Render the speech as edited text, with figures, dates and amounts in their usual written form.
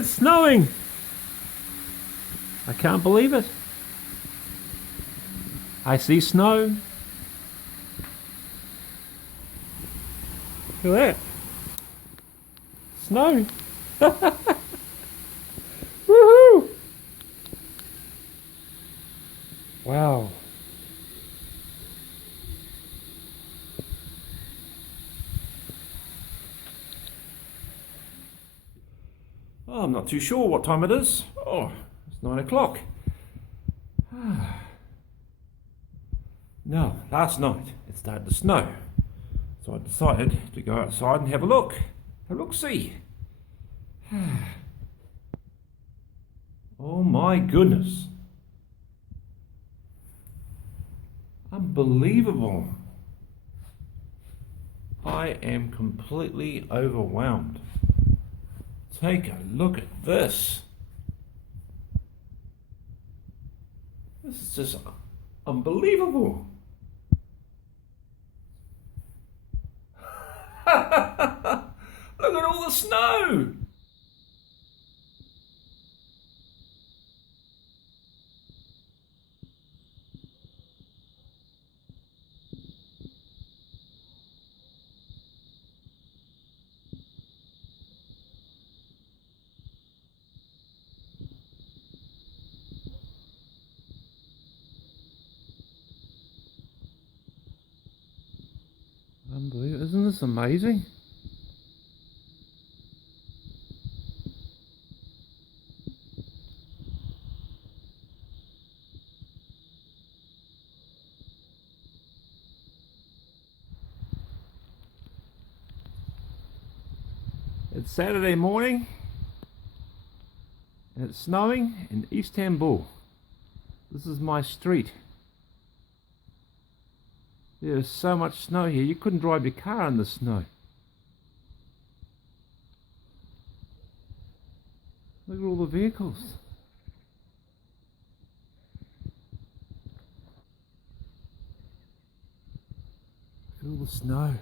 It's snowing! I can't believe it. I see snow. Look at that. Snow. Woohoo! Wow. Oh, I'm not too sure what time it is. Oh, it's 9 o'clock. No, last night it started to snow. So I decided to go outside and have a look. Have a look-see. Oh my goodness. Unbelievable. I am completely overwhelmed. Take a look at this. This is just unbelievable. Look at all the snow. Unbelievable. Isn't this amazing? It's Saturday morning and it's snowing in Istanbul. This is my street. There's so much snow here, you couldn't drive your car in the snow. Look at all the vehicles. Look at all the snow.